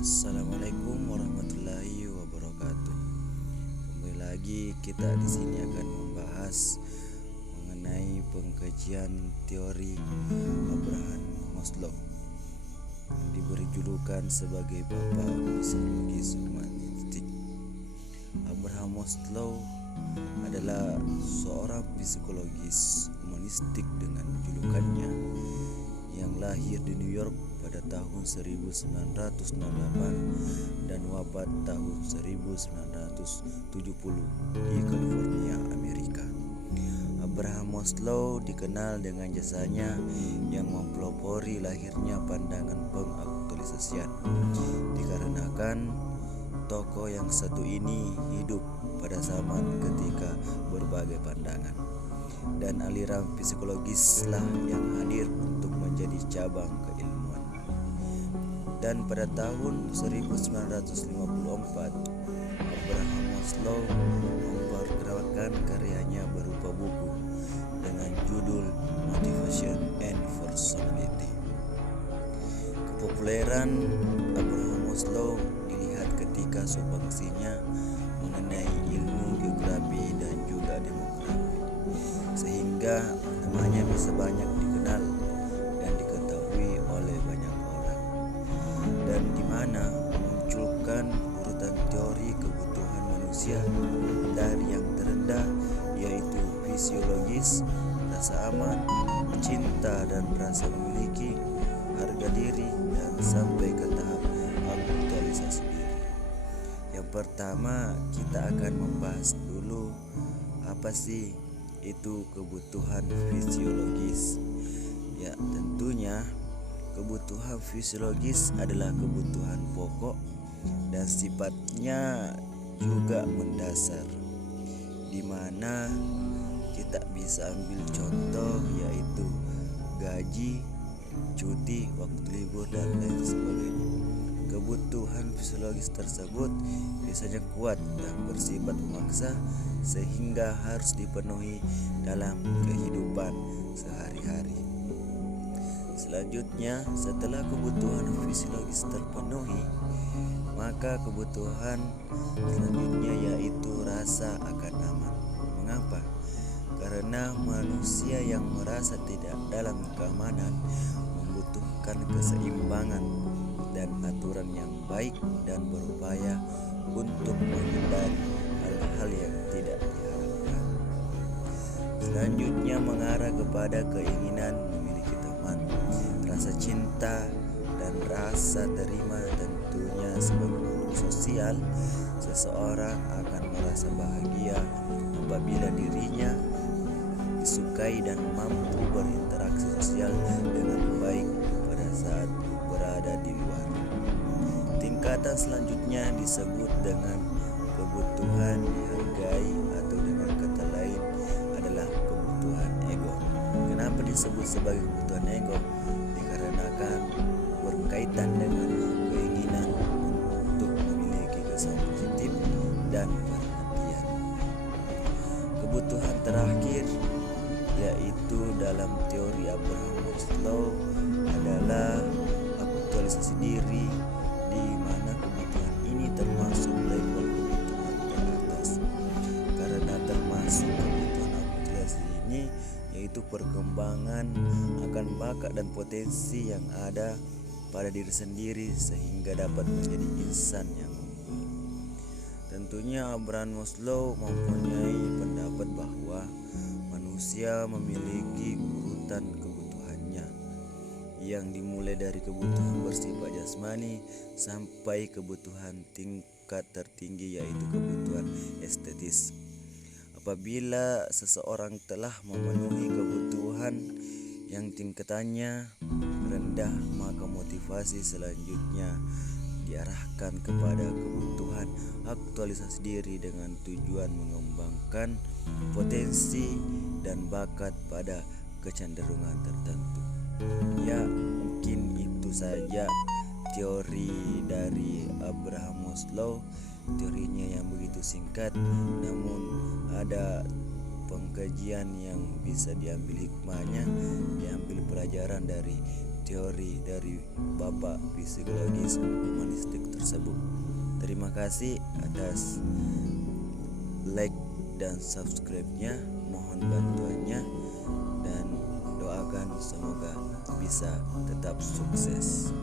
Assalamualaikum warahmatullahi wabarakatuh. Kembali lagi kita di sini akan membahas mengenai pengkajian teori Abraham Maslow yang diberi julukan sebagai Bapak Psikologis Humanistik. Abraham Maslow adalah seorang psikologis humanistik dengan julukannya yang lahir di New York pada tahun 1968 dan wafat tahun 1970 di California, Amerika. Abraham Maslow dikenal dengan jasanya yang mempelopori lahirnya pandangan pengaktualisasian, dikarenakan tokoh yang satu ini hidup pada zaman ketika berbagai pandangan dan aliran psikologislah yang hadir untuk menjadi cabang keilmuan. Dan pada tahun 1954 Abraham Maslow memperkenalkan karyanya berupa buku dengan judul Motivation and Personality. Kepopuleran Abraham Maslow dilihat ketika sumbangsinya mengenai ilmu geografi dan juga demografi, sehingga namanya bisa banyak dikenal dan diketahui oleh banyak orang, dan di mana memunculkan urutan teori kebutuhan manusia dari yang terendah yaitu fisiologis, rasa aman, cinta dan rasa memiliki, harga diri, dan sampai ke tahap aktualisasi diri. Yang pertama, kita akan membahas dulu apa sih itu kebutuhan fisiologis. Ya, tentunya kebutuhan fisiologis adalah kebutuhan pokok dan sifatnya juga mendasar, di mana kita bisa ambil contoh yaitu gaji, cuti, waktu libur, dan lain sebagainya. Kebutuhan fisiologis tersebut biasanya kuat dan bersifat memaksa sehingga harus dipenuhi dalam kehidupan sehari-hari. Selanjutnya, setelah kebutuhan fisiologis terpenuhi, maka kebutuhan selanjutnya yaitu rasa akan aman. Mengapa? Karena manusia yang merasa tidak dalam keamanan membutuhkan keseimbangan dan aturan yang baik dan berupaya untuk menghindari hal-hal yang tidak diharapkan. Selanjutnya mengarah kepada keinginan memiliki teman, rasa cinta dan rasa terima. Tentunya sebagai makhluk sosial, seseorang akan merasa bahagia apabila dirinya disukai dan mampu berinteraksi sosial dengan baik pada saat berada di luar. Tingkatan selanjutnya disebut dengan kebutuhan dihargai, atau dengan kata lain adalah kebutuhan ego. Kenapa disebut sebagai kebutuhan ego? Dikarenakan berkaitan dengan keinginan untuk memiliki kesan positif dan perhatian. Kebutuhan terakhir yaitu dalam teori Abraham Maslow adalah aktualisasi diri, di mana kebutuhan ini termasuk level kebutuhan teratas, karena termasuk kebutuhan aktualisasi ini yaitu perkembangan akan bakat dan potensi yang ada pada diri sendiri sehingga dapat menjadi insan yang unggul. Tentunya Abraham Maslow mempunyai pendapat bahwa manusia memiliki urutan kebutuhannya yang dimulai dari kebutuhan bersifat jasmani sampai kebutuhan tingkat tertinggi yaitu kebutuhan estetis. Apabila seseorang telah memenuhi kebutuhan yang tingkatannya rendah, maka motivasi selanjutnya diarahkan kepada kebutuhan aktualisasi diri dengan tujuan mengembangkan potensi dan bakat pada kecenderungan tertentu. Ya, mungkin itu saja teori dari Abraham Maslow. Teorinya yang begitu singkat, namun ada pengkajian yang bisa diambil hikmahnya, diambil pelajaran dari teori dari Bapak Psikologis Humanistik tersebut. Terima kasih atas like dan subscribe-nya, mohon bantuannya, dan doakan semoga bisa tetap sukses.